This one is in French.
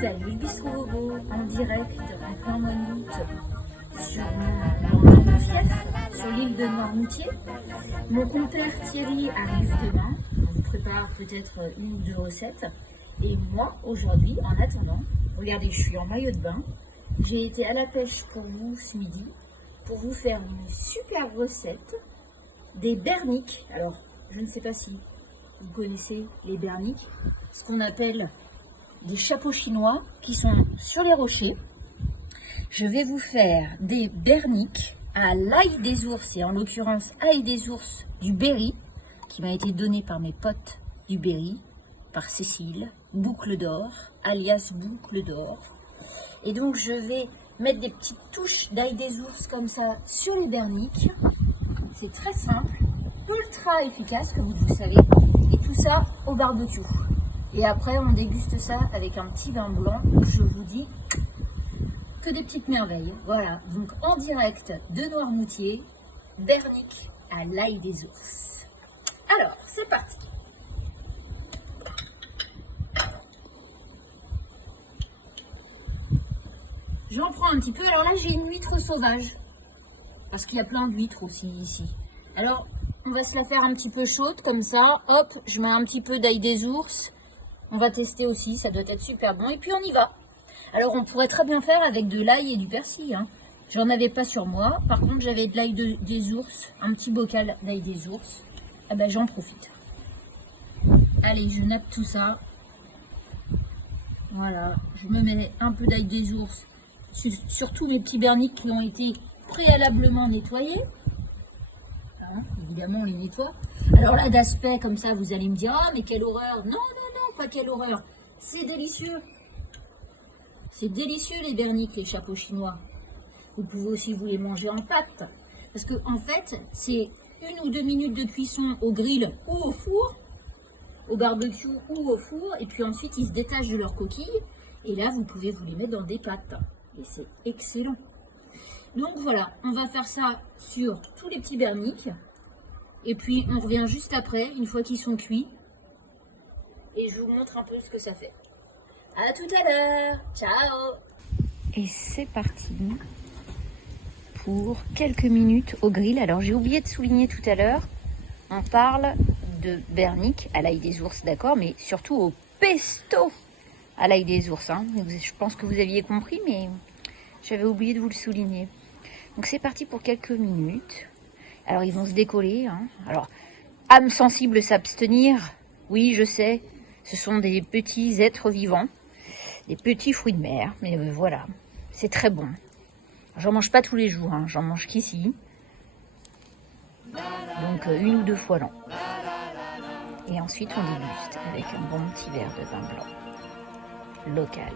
Salut le bistrot en direct en plein mois d'août sur mon fief, sur l'île de Noirmoutier. Mon compère Thierry arrive demain, on vous prépare peut-être une ou deux recettes. Et moi, aujourd'hui, en attendant, regardez, je suis en maillot de bain. J'ai été à la pêche pour vous ce midi, pour vous faire une super recette des berniques. Alors, je ne sais pas si vous connaissez les berniques, ce qu'on appelle des chapeaux chinois qui sont sur les rochers. Je vais vous faire des berniques à l'ail des ours, et en l'occurrence ail des ours du Berry, qui m'a été donné par mes potes du Berry, par Cécile, Boucle d'Or, alias Boucle d'Or. Et donc je vais mettre des petites touches d'ail des ours comme ça sur les berniques. C'est très simple, ultra efficace comme vous le savez, et tout ça au barbecue. Et après on déguste ça avec un petit vin blanc, je vous dis que des petites merveilles. Voilà, donc en direct de Noirmoutier, bernique à l'ail des ours. Alors, c'est parti. J'en prends un petit peu. Alors là, j'ai une huître sauvage, parce qu'il y a plein d'huîtres aussi ici. Alors, on va se la faire un petit peu chaude, comme ça. Hop, je mets un petit peu d'ail des ours. On va tester aussi, ça doit être super bon. Et puis, on y va. Alors, on pourrait très bien faire avec de l'ail et du persil. Hein. J'en avais pas sur moi. Par contre, j'avais de l'ail des ours, un petit bocal d'ail des ours. Ah ben, j'en profite. Allez, je nappe tout ça. Voilà, je me mets un peu d'ail des ours. Surtout mes petits berniques qui ont été préalablement nettoyés. Hein, évidemment, on les nettoie. Alors là, d'aspect comme ça, vous allez me dire, ah, mais quelle horreur. Non, non, non, pas quelle horreur. C'est délicieux. C'est délicieux, les berniques, les chapeaux chinois. Vous pouvez aussi vous les manger en pâte. Parce que, en fait, c'est 1 ou 2 minutes de cuisson au grill ou au four, au barbecue ou au four. Et puis ensuite, ils se détachent de leur coquille. Et là, vous pouvez vous les mettre dans des pâtes. Et c'est excellent. Donc voilà, on va faire ça sur tous les petits berniques. Et puis on revient juste après, une fois qu'ils sont cuits. Et je vous montre un peu ce que ça fait. À tout à l'heure. Ciao. Et c'est parti pour quelques minutes au grill. Alors j'ai oublié de souligner tout à l'heure, on parle de bernique à l'ail des ours, d'accord, mais surtout au pesto à l'ail des ours. Hein. Je pense que vous aviez compris, mais j'avais oublié de vous le souligner. Donc c'est parti pour quelques minutes. Alors ils vont se décoller. Hein. Alors, âme sensible s'abstenir. Oui, je sais, ce sont des petits êtres vivants, des petits fruits de mer. Mais voilà, c'est très bon. J'en mange pas tous les jours, hein. J'en mange qu'ici. Donc 1 ou 2 fois l'an. Et ensuite on déguste avec un bon petit verre de vin blanc local.